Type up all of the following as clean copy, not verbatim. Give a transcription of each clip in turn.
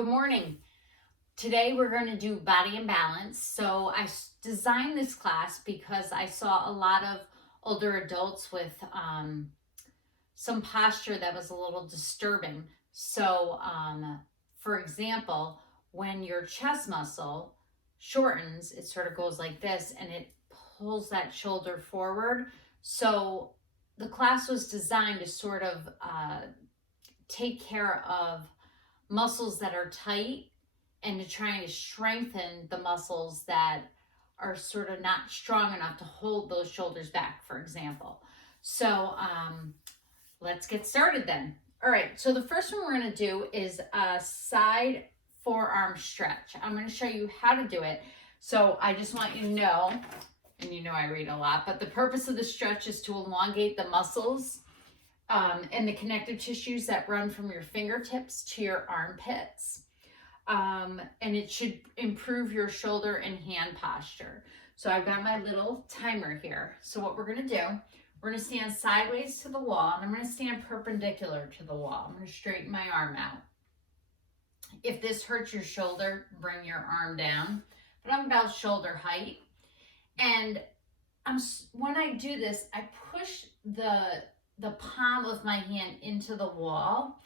Good morning. Today we're going to do body and balance. So I designed this class because I saw a lot of older adults with some posture that was a little disturbing. So for example, when your chest muscle shortens, it sort of goes like this and it pulls that shoulder forward. So the class was designed to sort of take care of muscles that are tight and to try to strengthen the muscles that are sort of not strong enough to hold those shoulders back, for example. So let's get started then. All right, so the first one we're going to do is a side forearm stretch. I'm going to show you how to do it. So I just want you to know, and you know I read a lot, but the purpose of the stretch is to elongate the muscles and the connective tissues that run from your fingertips to your armpits. And it should improve your shoulder and hand posture. So I've got my little timer here. So what we're going to do, we're going to stand sideways to the wall, and I'm going to stand perpendicular to the wall. I'm going to straighten my arm out. If this hurts your shoulder, bring your arm down. But I'm about shoulder height. And when I do this, I push the palm of my hand into the wall,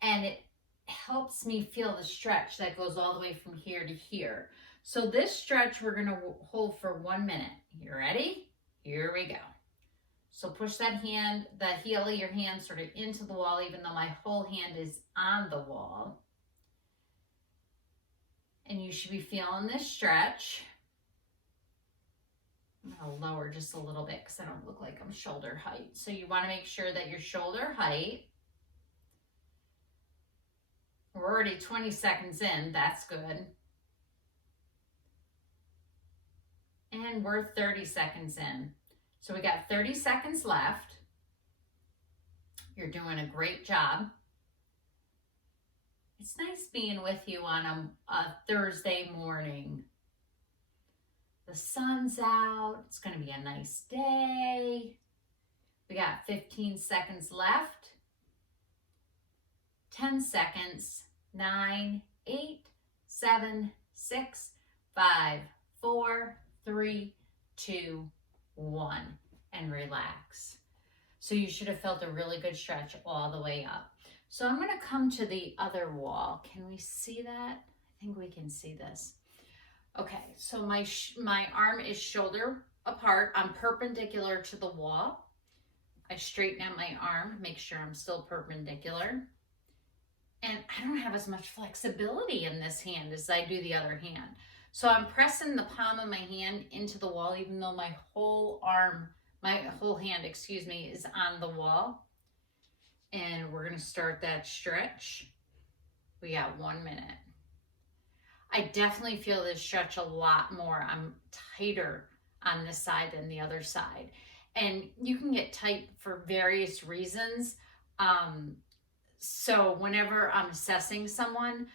and it helps me feel the stretch that goes all the way from here to here. So this stretch we're going to hold for 1 minute. You ready? Here we go. So push that hand, the heel of your hand sort of into the wall, even though my whole hand is on the wall. And you should be feeling this stretch. I'm going to lower just a little bit because I don't look like I'm shoulder height. So you want to make sure that you're shoulder height. We're already 20 seconds in. That's good. And we're 30 seconds in. So we got 30 seconds left. You're doing a great job. It's nice being with you on a Thursday morning. The sun's out. It's going to be a nice day. We got 15 seconds left. 10 seconds. 9, 8, 7, 6, 5, 4, 3, 2, 1. And relax. So you should have felt a really good stretch all the way up. So I'm going to come to the other wall. Can we see that? I think we can see this. Okay, so my arm is shoulder apart. I'm perpendicular to the wall. I straighten out my arm, make sure I'm still perpendicular. And I don't have as much flexibility in this hand as I do the other hand. So I'm pressing the palm of my hand into the wall, even though my whole hand, is on the wall. And we're going to start that stretch. We got 1 minute. I definitely feel this stretch a lot more. I'm tighter on this side than the other side. And you can get tight for various reasons. So whenever I'm assessing someone,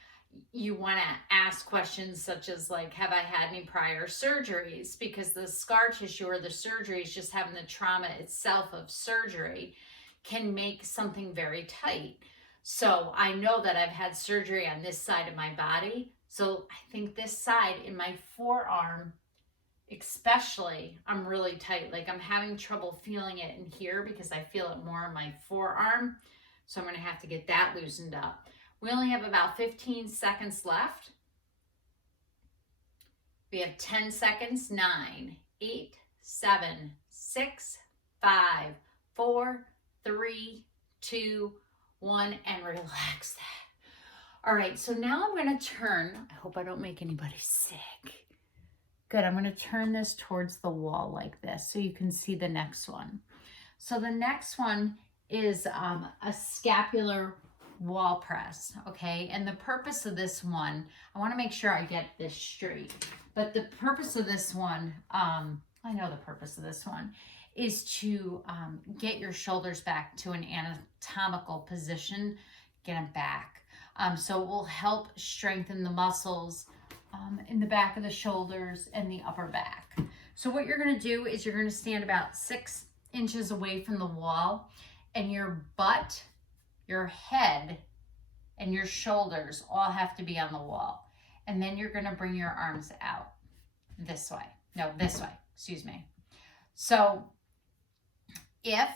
you want to ask questions such as like, have I had any prior surgeries? Because the scar tissue or the surgery is just having the trauma itself of surgery can make something very tight. So I know that I've had surgery on this side of my body. So I think this side in my forearm, especially, I'm really tight. Like I'm having trouble feeling it in here because I feel it more in my forearm. So I'm going to have to get that loosened up. We only have about 15 seconds left. We have 10 seconds. 9, 8, 7, 6, 5, 4, 3, 2, 1, and relax that. All right, so now I'm going to turn. I hope I don't make anybody sick. Good, I'm going to turn this towards the wall like this so you can see the next one. So the next one is a scapular wall press, okay? And the purpose of this one, I want to make sure I get this straight, but the purpose of this one, I know the purpose of this one, is to get your shoulders back to an anatomical position, get them back. So it will help strengthen the muscles in the back of the shoulders and the upper back. So what you're going to do is you're going to stand about 6 inches away from the wall, and your butt, your head, and your shoulders all have to be on the wall. And then you're gonna bring your arms out this way. No, this way, excuse me. So if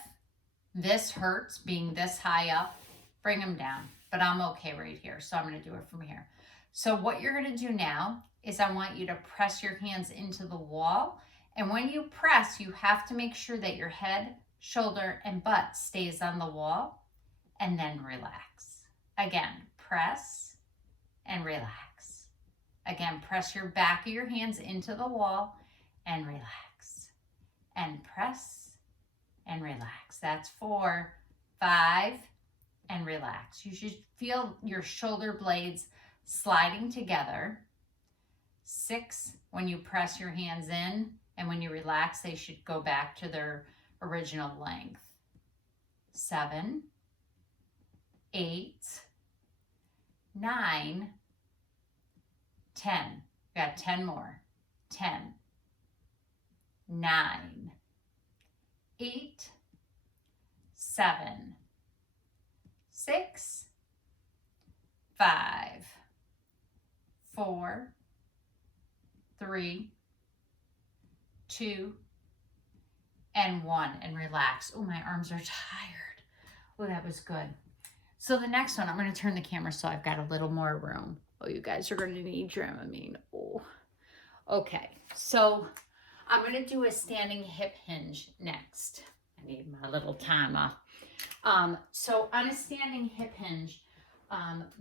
this hurts being this high up, bring them down, but I'm okay right here. So I'm gonna do it from here. So what you're gonna do now is I want you to press your hands into the wall. And when you press, you have to make sure that your head, shoulder, and butt stays on the wall, and then relax. Again, press and relax. Again, press your back of your hands into the wall and relax. And press and relax. That's 4, 5, and relax. You should feel your shoulder blades sliding together. 6, when you press your hands in, and when you relax, they should go back to their original length. 7, 8, 9, 10. We got 10 more. 10, 9, 8, 7, 6, 5, 4, 3, 2, and 1, and relax. Oh, my arms are tired. Oh, that was good. So the next one, I'm going to turn the camera so I've got a little more room. Oh, you guys are going to need Dramamine. Oh, okay. So I'm going to do a standing hip hinge next. I need my little timer. So on a standing hip hinge,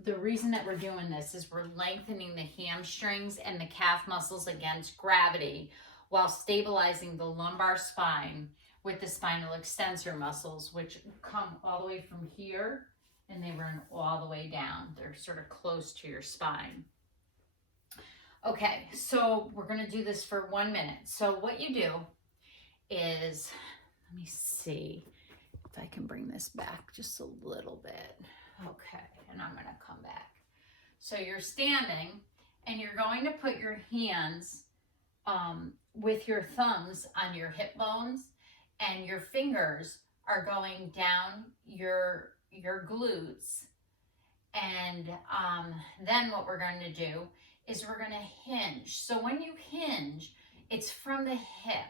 the reason that we're doing this is we're lengthening the hamstrings and the calf muscles against gravity while stabilizing the lumbar spine with the spinal extensor muscles, which come all the way from here and they run all the way down. They're sort of close to your spine. Okay, so we're going to do this for 1 minute. So what you do is, let me see if I can bring this back just a little bit. Okay, and I'm going to come back. So you're standing and you're going to put your hands with your thumbs on your hip bones, and your fingers are going down your glutes. And then what we're going to do is we're going to hinge. So when you hinge, it's from the hip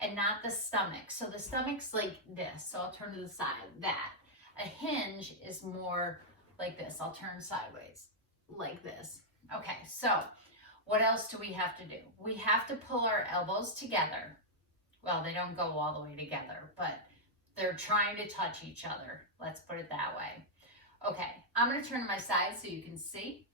and not the stomach. So the stomach's like this. So I'll turn to the side, that. A hinge is more like this. I'll turn sideways, like this. Okay, so what else do we have to do? We have to pull our elbows together. Well, they don't go all the way together, but they're trying to touch each other. Let's put it that way. Okay, I'm going to turn to my side so you can see.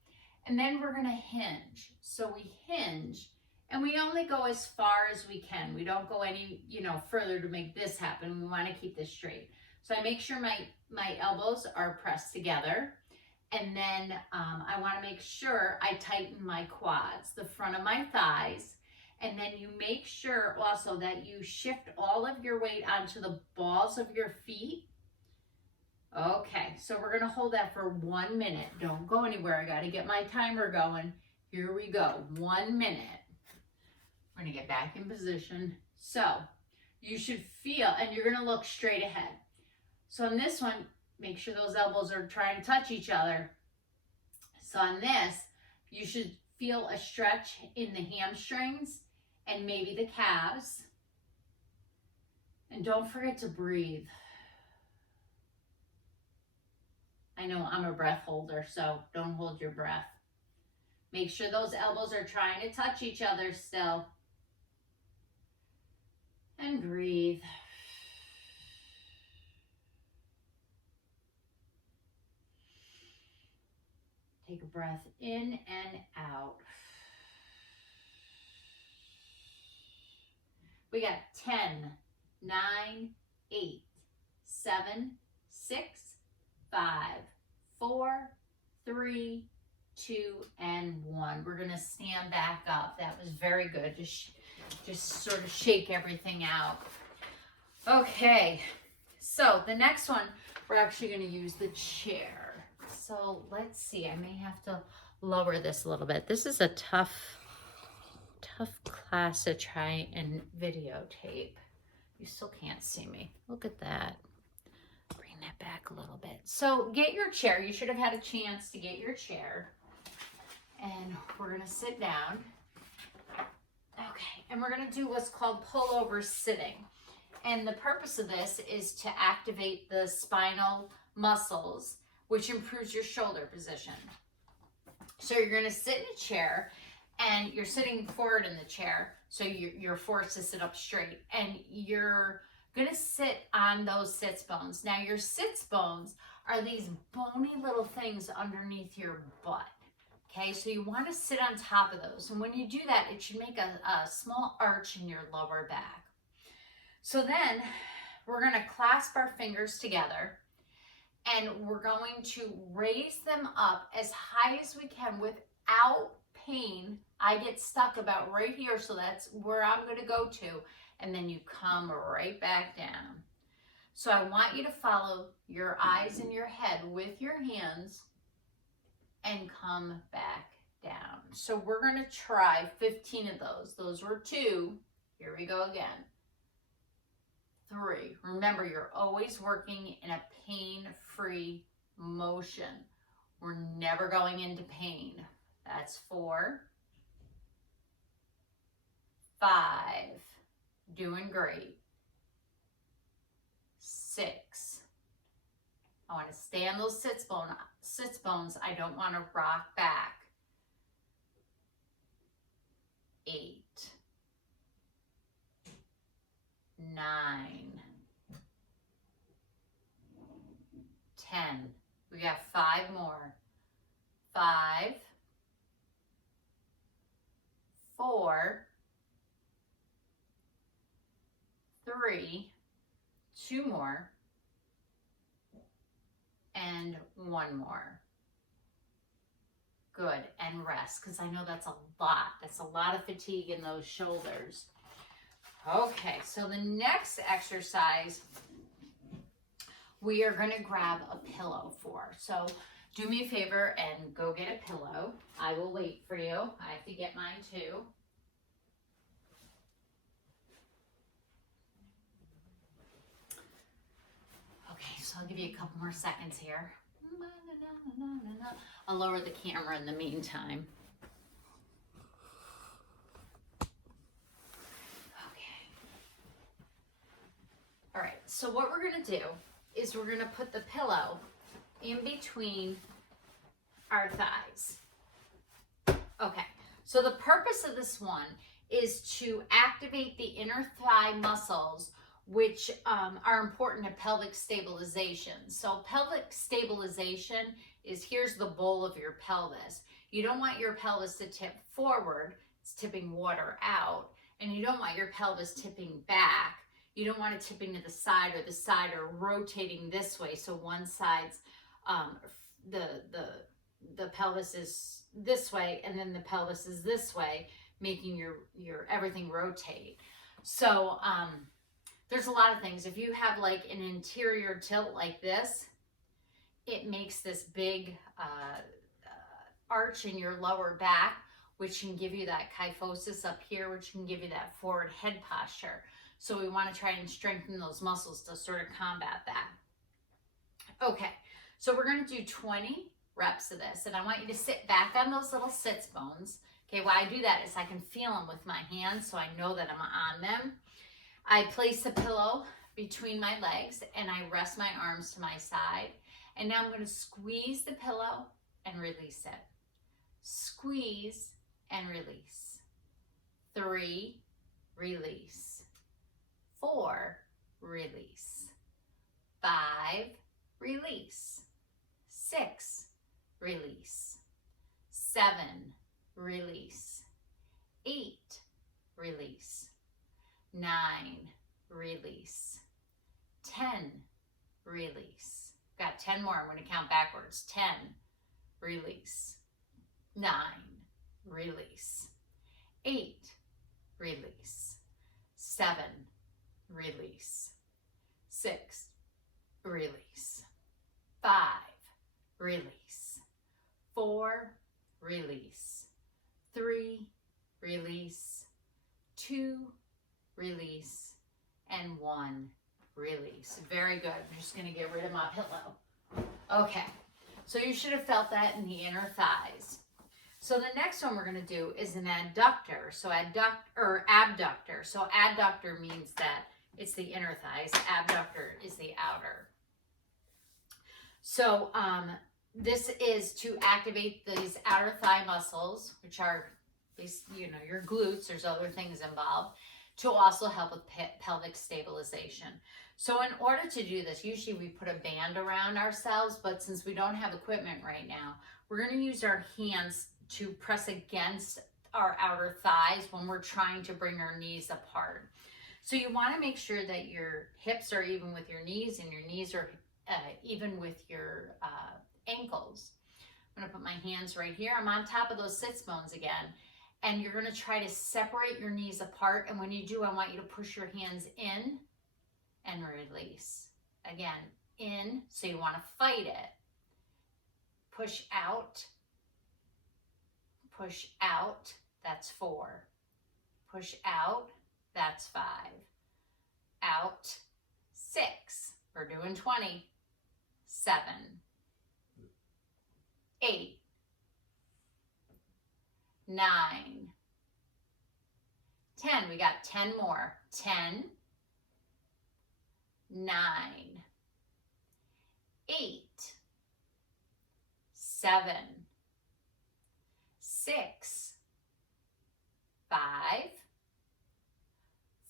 And then we're going to hinge. So we hinge, and we only go as far as we can. We don't go any, further to make this happen. We want to keep this straight. So I make sure my elbows are pressed together. And then I want to make sure I tighten my quads, the front of my thighs. And then you make sure also that you shift all of your weight onto the balls of your feet. Okay, so we're going to hold that for 1 minute. Don't go anywhere. I got to get my timer going. Here we go. 1 minute. We're going to get back in position. So you should feel, and you're going to look straight ahead. So on this one, make sure those elbows are trying to touch each other. So on this, you should feel a stretch in the hamstrings and maybe the calves. And don't forget to breathe. I know I'm a breath holder, so don't hold your breath. Make sure those elbows are trying to touch each other still. And breathe. Take a breath in and out. We got 10, 9, 8, 7, 6, 5, 4, 3, 2, and 1. We're going to stand back up. That was very good. Just sort of shake everything out. Okay, so the next one, we're actually going to use the chair. So let's see, I may have to lower this a little bit. This is a tough class to try and videotape. You still can't see me. Look at that. Bring that back a little bit. So get your chair. You should have had a chance to get your chair. And we're going to sit down. Okay, and we're going to do what's called pullover sitting. And the purpose of this is to activate the spinal muscles, which improves your shoulder position. So you're going to sit in a chair, and you're sitting forward in the chair, so you're forced to sit up straight. And you're going to sit on those sits bones. Now, your sits bones are these bony little things underneath your butt. Okay, so you want to sit on top of those. And when you do that, it should make a small arch in your lower back. So then we're going to clasp our fingers together, and we're going to raise them up as high as we can without pain. I get stuck about right here, so that's where I'm going to go to. And then you come right back down. So I want you to follow your eyes and your head with your hands and come back down. So we're going to try 15 of those. Those were 2. Here we go again. 3. Remember, you're always working in a pain-free motion. We're never going into pain. That's 4. 5. Doing great. 6. I want to stay on those sits bones. I don't want to rock back. 8. 9. 10. We got 5 more. 5. 4. 3. 2 more. And 1 more. Good. And rest, because I know that's a lot. That's a lot of fatigue in those shoulders. Okay, so the next exercise we are going to grab a pillow for. So do me a favor and go get a pillow. I will wait for you. I have to get mine too. Okay, so I'll give you a couple more seconds here. I'll lower the camera in the meantime. Okay. All right, so what we're gonna do is we're gonna put the pillow in between our thighs. Okay, so the purpose of this one is to activate the inner thigh muscles, which are important to pelvic stabilization. So pelvic stabilization is, here's the bowl of your pelvis. You don't want your pelvis to tip forward, it's tipping water out, and you don't want your pelvis tipping back. You don't want it tipping to the side or rotating this way. So one side's, the pelvis is this way, and then the pelvis is this way, making your everything rotate. So, there's a lot of things. If you have like an interior tilt like this, it makes this big arch in your lower back, which can give you that kyphosis up here, which can give you that forward head posture. So we want to try and strengthen those muscles to sort of combat that. Okay, so we're going to do 20 reps of this, and I want you to sit back on those little sits bones. Okay, why I do that is I can feel them with my hands, so I know that I'm on them. I place a pillow between my legs and I rest my arms to my side. And now I'm going to squeeze the pillow and release it. Squeeze and release. 3, release. 4, release. 5, release. 6, release. 7, release. 8, release. 9, release. 10, release. Got 10 more. I'm going to count backwards. 10, release. 9, release. 8, release. 7, release. 6, release. 5, release. 4, release. 3, release. 2, release, and 1, release. Very good. I'm just going to get rid of my pillow. Okay. So you should have felt that in the inner thighs. So the next one we're going to do is an adductor. So abductor. So adductor means that it's the inner thighs. Abductor is the outer. So this is to activate these outer thigh muscles, which are these, your glutes. There's other things involved, to also help with pelvic stabilization. So in order to do this, usually we put a band around ourselves, but since we don't have equipment right now, we're going to use our hands to press against our outer thighs when we're trying to bring our knees apart. So you want to make sure that your hips are even with your knees and your knees are even with your ankles. I'm going to put my hands right here. I'm on top of those sits bones again. And you're going to try to separate your knees apart. And when you do, I want you to push your hands in and release. Again, in, so you want to fight it. Push out, that's 4. Push out, that's 5. Out, 6. We're doing 20. 7. 8. 9. 10. We got 10 more. 10. 9. 8. 7. 6. 5.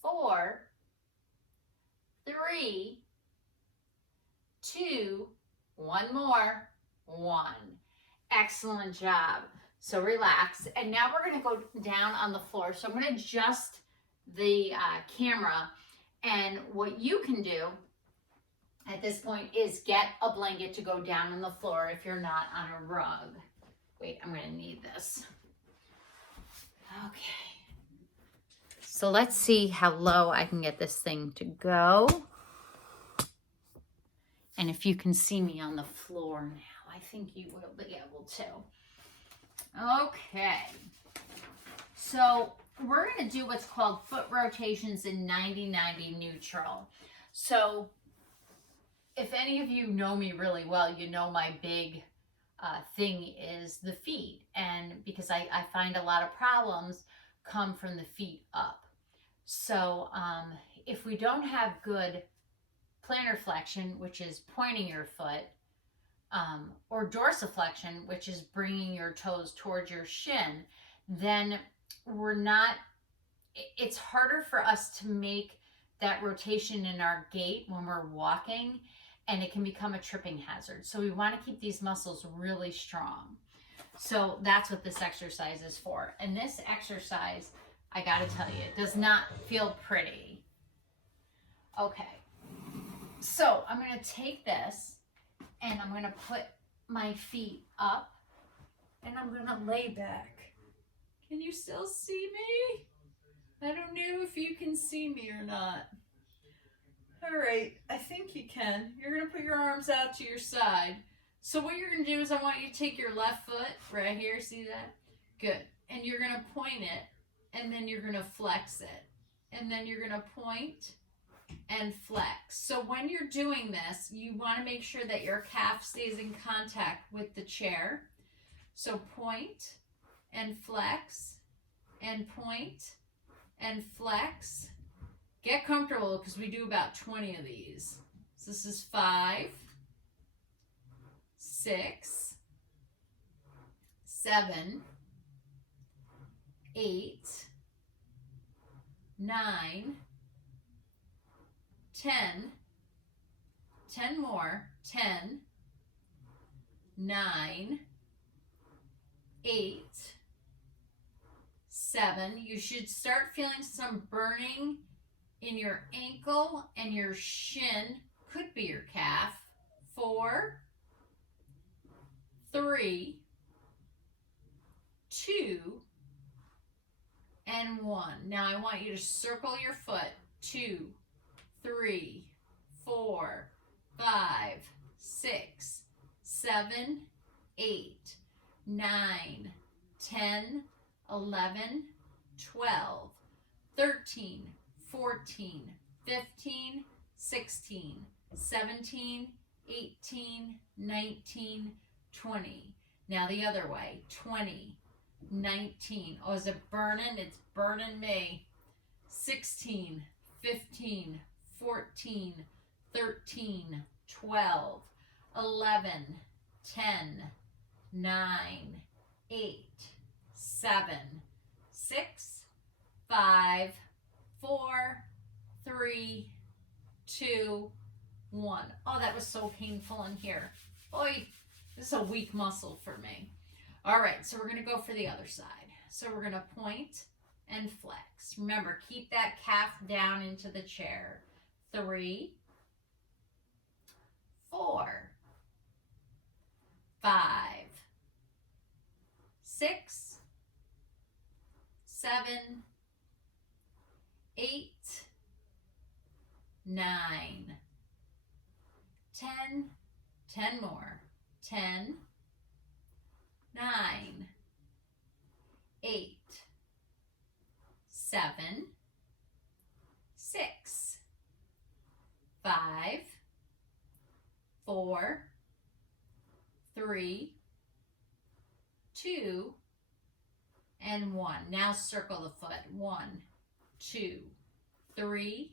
4. 3. 2. One more. 1. Excellent job. So relax. And now we're going to go down on the floor. So I'm going to adjust the camera. And what you can do at this point is get a blanket to go down on the floor if you're not on a rug. Wait, I'm going to need this. Okay. So let's see how low I can get this thing to go. And if you can see me on the floor now, I think you will be able to. Okay, so we're going to do what's called foot rotations in 90-90 neutral. So if any of you know me really well, you know my big thing is the feet. And because I find a lot of problems come from the feet up. So if we don't have good plantar flexion, which is pointing your foot, or dorsiflexion, which is bringing your toes towards your shin, then it's harder for us to make that rotation in our gait when we're walking, and it can become a tripping hazard. So we want to keep these muscles really strong. So that's what this exercise is for. And this exercise, I got to tell you, it does not feel pretty. Okay, so I'm going to take this and I'm going to put my feet up and I'm going to lay back. Can you still see me? I don't know if you can see me or not. All right, I think you can. You're going to put your arms out to your side. So what you're going to do is I want you to take your left foot right here. See that? Good. And you're going to point it, and then you're going to flex it. And then you're going to point and flex. So when you're doing this, you want to make sure that your calf stays in contact with the chair. So point and flex and point and flex. Get comfortable because we do about 20 of these. So this is 5, 6, 7, 8, 9, 10, 10 more, 10, 9, 8, 7. You should start feeling some burning in your ankle and your shin, could be your calf. 4, 3, 2, and 1. Now I want you to circle your foot. 2, 3, 4, 5, 6, 7, 8, 9, 10, 11, 12, 13, 14, 15, 16, 17, 18, 19, 20. Now the other way, 20, 19. Oh, is it burning? It's burning me. 16, 15, 14, 13, 12, 11, 10, 9, 8, 7, 6, 5, 4, 3, 2, 1. Oh, that was so painful in here. Oy, this is a weak muscle for me. All right, so we're going to go for the other side. So we're going to point and flex. Remember, keep that calf down into the chair. 3, 4, 5, 6, 7, 8, 9, 10, 10 more, 10, 9, 8, 7, 6, 5, 4, 3, 2, and 1. Now circle the foot. 1, 2, 3,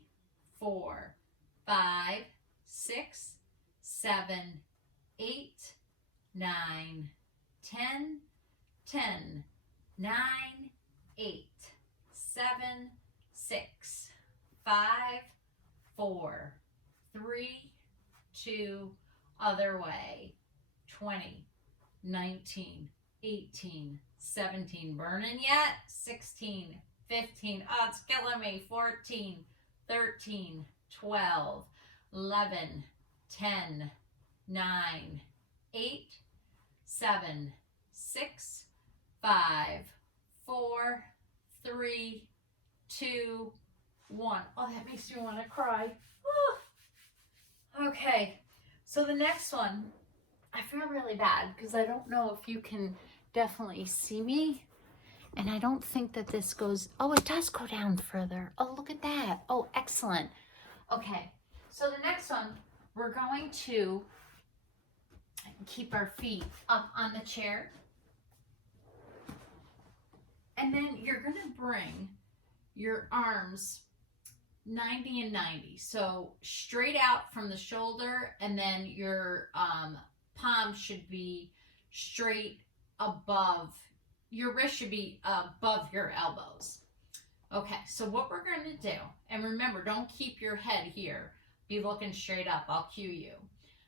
4, 5, 6, 7, 8, 9, 10, 10, 9, 8, 7, 6, 5, 4, 3, 2, other way. 20, 19, 18, 17, burning yet? 16, 15, oh, it's killing me. 14, 13, 12, 11, 10, 9, 8, 7, 6, 5, 4, 3, 2, 1. Oh, that makes me want to cry. Okay, so the next one, I feel really bad because I don't know if you can definitely see me. And I don't think that this goes, oh, it does go down further. Oh, look at that. Oh, excellent. Okay, so the next one, we're going to keep our feet up on the chair. And then you're going to bring your arms 90 and 90. So straight out from the shoulder, and then your palm should be straight above. Your wrist should be above your elbows. Okay, so what we're going to do, and remember, don't keep your head here. Be looking straight up. I'll cue you.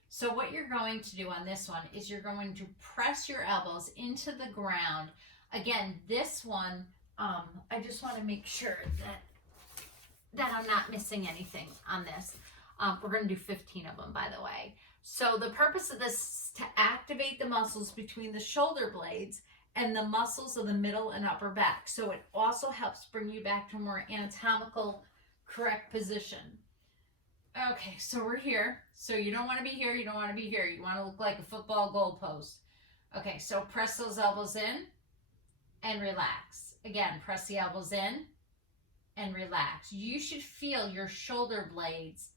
So what you're going to do on this one is you're going to press your elbows into the ground. Again, this one, I just want to make sure that I'm not missing anything on this. We're going to do 15 of them, by the way. So the purpose of this is to activate the muscles between the shoulder blades and the muscles of the middle and upper back. So it also helps bring you back to a more anatomical, correct position. Okay, so we're here. So you don't want to be here, you don't want to be here. You want to look like a football goalpost. Okay, so press those elbows in and relax. Again, press the elbows in and relax. You should feel your shoulder blades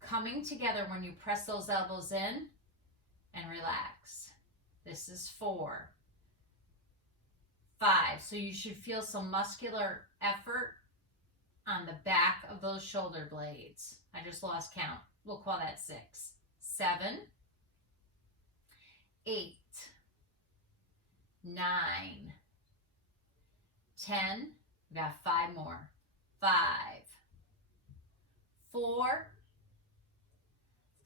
coming together when you press those elbows in and relax. This is 4, 5. So you should feel some muscular effort on the back of those shoulder blades. I just lost count. We'll call that 6, 7, 8, 9, 10. We got 5 more. 5, 4,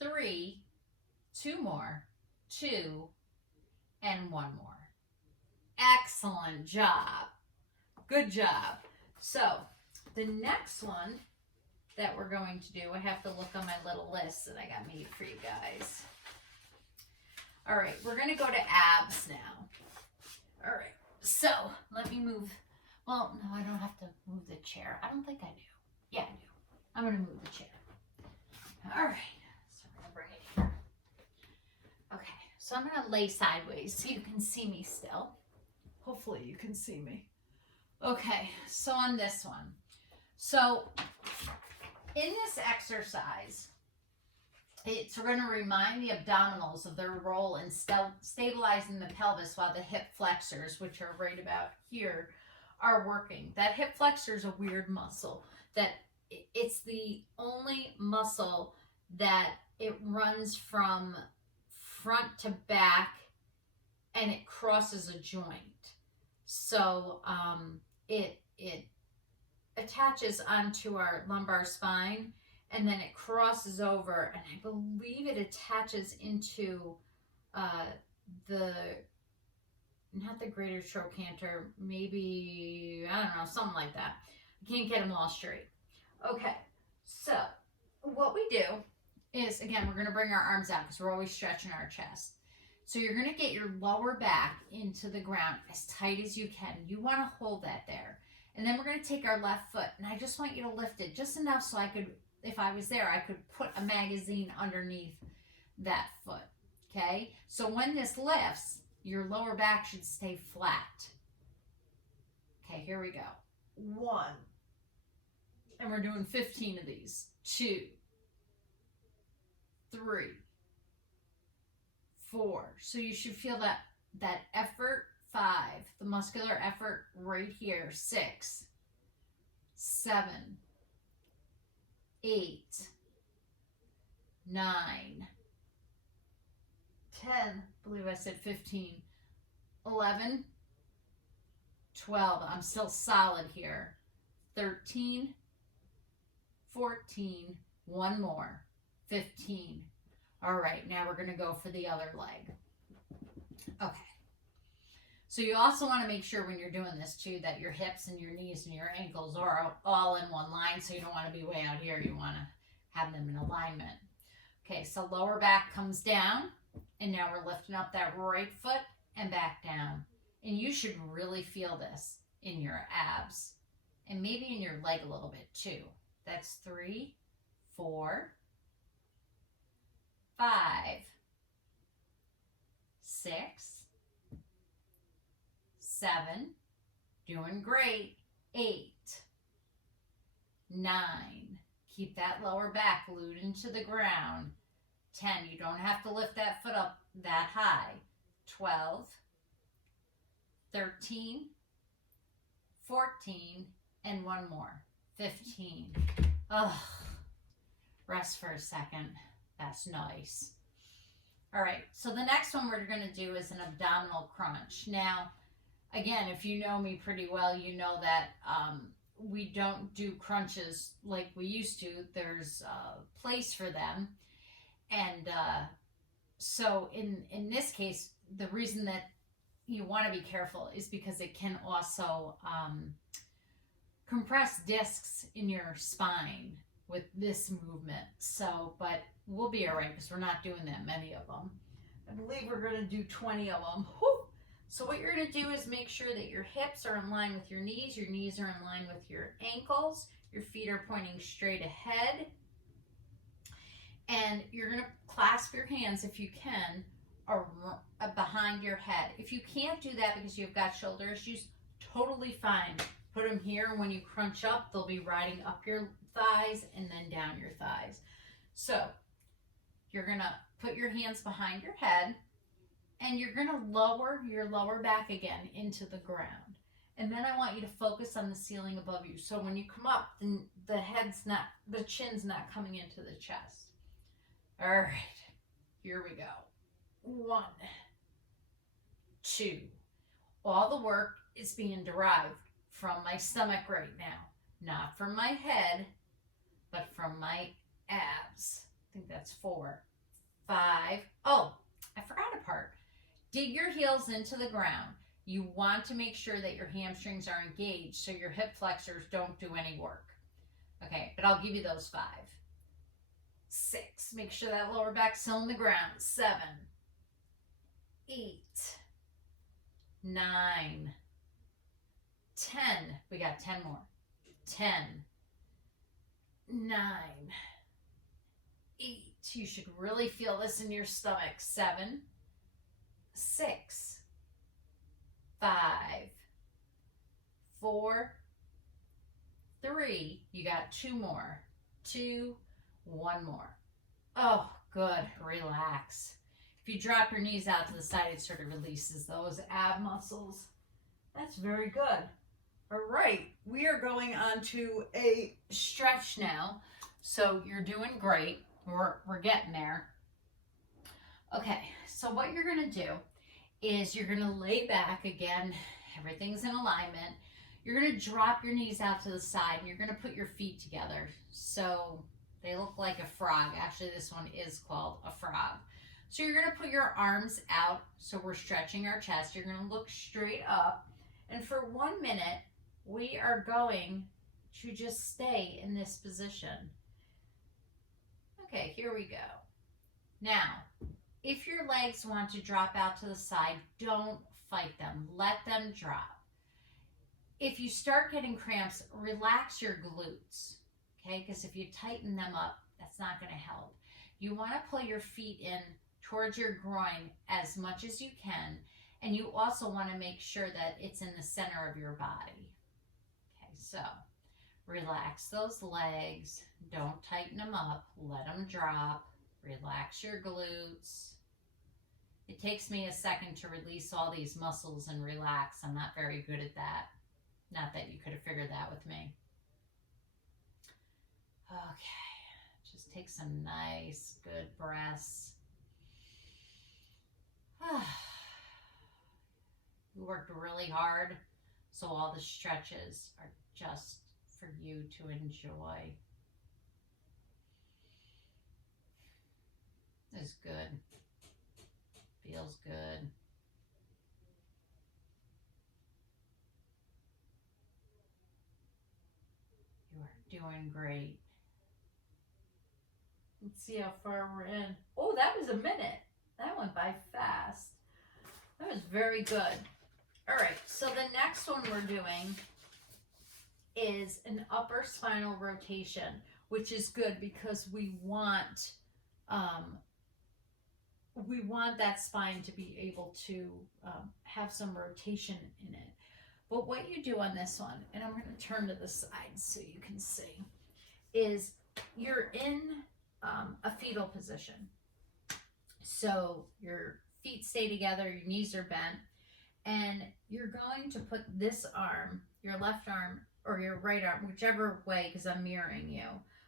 3, 2 more, 2, and 1 more. Excellent job. Good job. So the next one that we're going to do, I have to look on my little list that I got made for you guys. All right, we're going to go to abs now. All right, so let me move. Well, no, I don't have to move the chair. I don't think I do. Yeah, I do. I'm going to move the chair. All right, so I'm going to bring it here. Okay, so I'm going to lay sideways so you can see me still. Hopefully you can see me. Okay, so on this one. So in this exercise, It's going to remind the abdominals of their role in stabilizing the pelvis while the hip flexors, which are right about here, are working. That hip flexor is a weird muscle that it's the only muscle that it runs from front to back and it crosses a joint. So it attaches onto our lumbar spine and then it crosses over, and I believe it attaches into the not the greater trochanter, maybe I don't know, something like that. I can't get them all straight. Okay, so what we do is, again, we're going to bring our arms out because we're always stretching our chest. So you're going to get your lower back into the ground as tight as you can. You want to hold that there. And then we're going to take our left foot, and I just want you to lift it just enough so I could, if I was there, I could put a magazine underneath that foot. Okay? So when this lifts, your lower back should stay flat. Okay, here we go. 1. And we're doing 15 of these. 2, 3, 4. So you should feel that effort. 5, the muscular effort right here. 6, 7, 8, 9, 10, I believe I said 15, 11, 12, I'm still solid here, 13, 14, one more, 15. All right, now we're going to go for the other leg. Okay. So you also want to make sure when you're doing this too that your hips and your knees and your ankles are all in one line, so you don't want to be way out here. You want to have them in alignment. Okay, so lower back comes down, and now we're lifting up that right foot and back down. And you should really feel this in your abs and maybe in your leg a little bit too. That's 3, 4, 5, 6, 7, doing great, 8, 9, keep that lower back glued into the ground, 10, you don't have to lift that foot up that high, 12, 13, 14, and one more, 15. Ugh, rest for a second, that's nice. All right, so the next one we're gonna do is an abdominal crunch. Now, again, if you know me pretty well, you know that we don't do crunches like we used to. There's a place for them. And so in this case, the reason that you want to be careful is because it can also compress discs in your spine with this movement. So, but we'll be all right because we're not doing that many of them. I believe we're going to do 20 of them. Whew. So what you're going to do is make sure that your hips are in line with your knees are in line with your ankles, your feet are pointing straight ahead, and you're going to clasp your hands, if you can, behind your head. If you can't do that because you've got shoulder issues, totally fine. Put them here, and when you crunch up, they'll be riding up your thighs and then down your thighs. So you're going to put your hands behind your head, and you're going to lower your lower back again into the ground. And then I want you to focus on the ceiling above you. So when you come up, the chin's not coming into the chest. All right, here we go. 1, 2. All the work is being derived from my stomach right now. Not from my head, but from my abs. I think that's 4, 5. Oh, I forgot a part. Dig your heels into the ground. You want to make sure that your hamstrings are engaged so your hip flexors don't do any work. Okay, but I'll give you those 5. 6, make sure that lower back's still in the ground. 7, 8, 9, 10. We got 10 more. 10, 9, 8. You should really feel this in your stomach. 7, 6, 5, 4, 3. You got 2 more. 2, 1 more. Oh, Good. Relax. If you drop your knees out to the side, it sort of releases those ab muscles. That's very good. All right, we are going on to a Stretch now. So you're doing great. We're getting there. Okay, so what you're going to do is you're going to lay back again. Everything's in alignment. You're going to drop your knees out to the side. And you're going to put your feet together. So they look like a frog. Actually, this one is called a frog. So you're going to put your arms out. So we're stretching our chest. You're going to look straight up. And for 1 minute, we are going to just stay in this position. Okay, here we go. Now, if your legs want to drop out to the side, don't fight them. Let them drop. If you start getting cramps, relax your glutes, okay? Because if you tighten them up, that's not going to help. You want to pull your feet in towards your groin as much as you can, and you also want to make sure that it's in the center of your body. Okay, so relax those legs. Don't tighten them up. Let them drop. Relax your glutes. It takes me a second to release all these muscles and relax. I'm not very good at that. Not that you could have figured that with me. Okay, just take some nice, good breaths. You worked really hard, so all the stretches are just for you to enjoy. It's good. Feels good. You are doing great. Let's see how far we're in. Oh, that was a minute. That went by fast. That was very good. All right, so the next one we're doing is an upper spinal rotation, which is good because we want that spine to be able to have some rotation in it. But what you do on this one, and I'm going to turn to the side so you can see, is you're in a fetal position. So your feet stay together, your knees are bent, and you're going to put this arm, your left arm or your right arm, whichever way, because I'm mirroring you,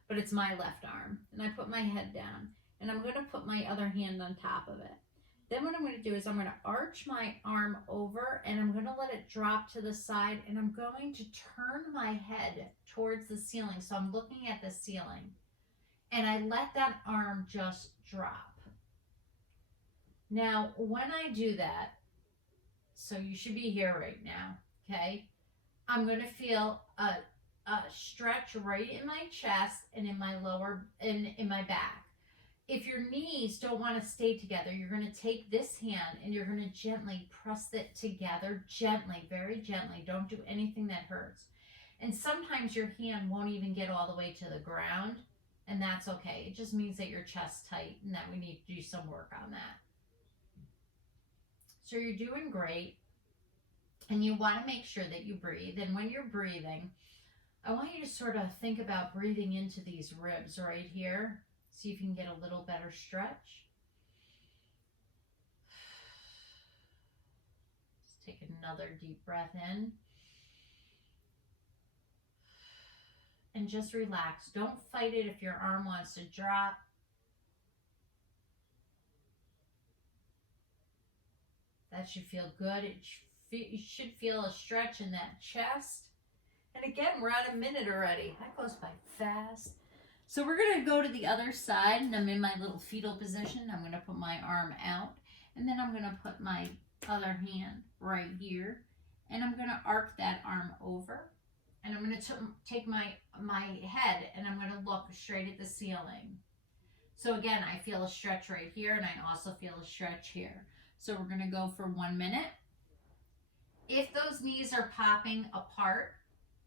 but it's my left arm. And I put my head down, and I'm going to put my other hand on top of it. Then what I'm going to do is I'm going to arch my arm over, and I'm going to let it drop to the side, and I'm going to turn my head towards the ceiling. So I'm looking at the ceiling, and I let that arm just drop. Now, when I do that, so you should be here right now, okay? I'm going to feel a stretch right in my chest and in my in my back. If your knees don't want to stay together, you're going to take this hand and you're going to gently press it together, gently, very gently. Don't do anything that hurts. And sometimes your hand won't even get all the way to the ground, and that's okay. It just means that your chest's tight and that we need to do some work on that. So you're doing great, and you want to make sure that you breathe. And when you're breathing, I want you to sort of think about breathing into these ribs right here. See if you can get a little better stretch. Just take another deep breath in. And just relax. Don't fight it if your arm wants to drop. That should feel good. You should feel a stretch in that chest. And again, we're at a minute already. That goes by fast. So we're going to go to the other side, and I'm in my little fetal position. I'm going to put my arm out, and then I'm going to put my other hand right here, and I'm going to arc that arm over, and I'm going to take my head, and I'm going to look straight at the ceiling. So again, I feel a stretch right here, and I also feel a stretch here. So we're going to go for 1 minute. If those knees are popping apart,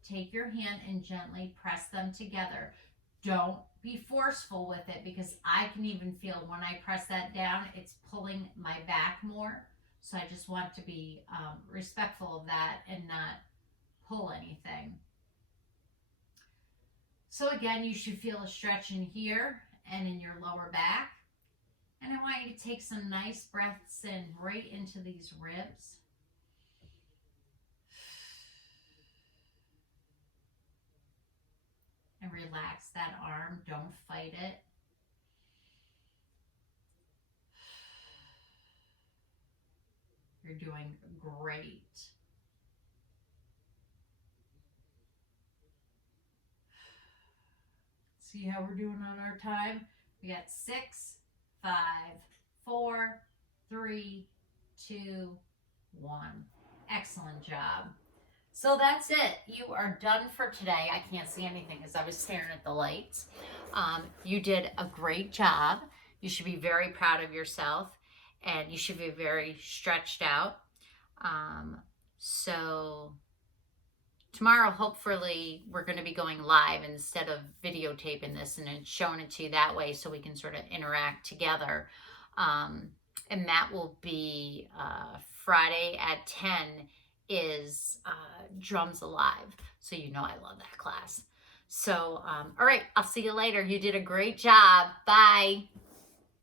take your hand and gently press them together. Don't be forceful with it, because I can even feel when I press that down, it's pulling my back more. So I just want to be respectful of that and not pull anything. So again, you should feel a stretch in here and in your lower back. And I want you to take some nice breaths in right into these ribs. And relax that arm. Don't fight it. You're doing great. See how we're doing on our time? We got 6, 5, 4, 3, 2, 1. Excellent job. So that's it. You are done for today. I can't see anything because I was staring at the lights. You did a great job. You should be very proud of yourself, and you should be very stretched out. So tomorrow, hopefully, we're going to be going live instead of videotaping this and then showing it to you that way so we can sort of interact together. And that will be Friday at 10 is Drums Alive. So you know I love that class. So, all right, I'll see you later. You did a great job. Bye.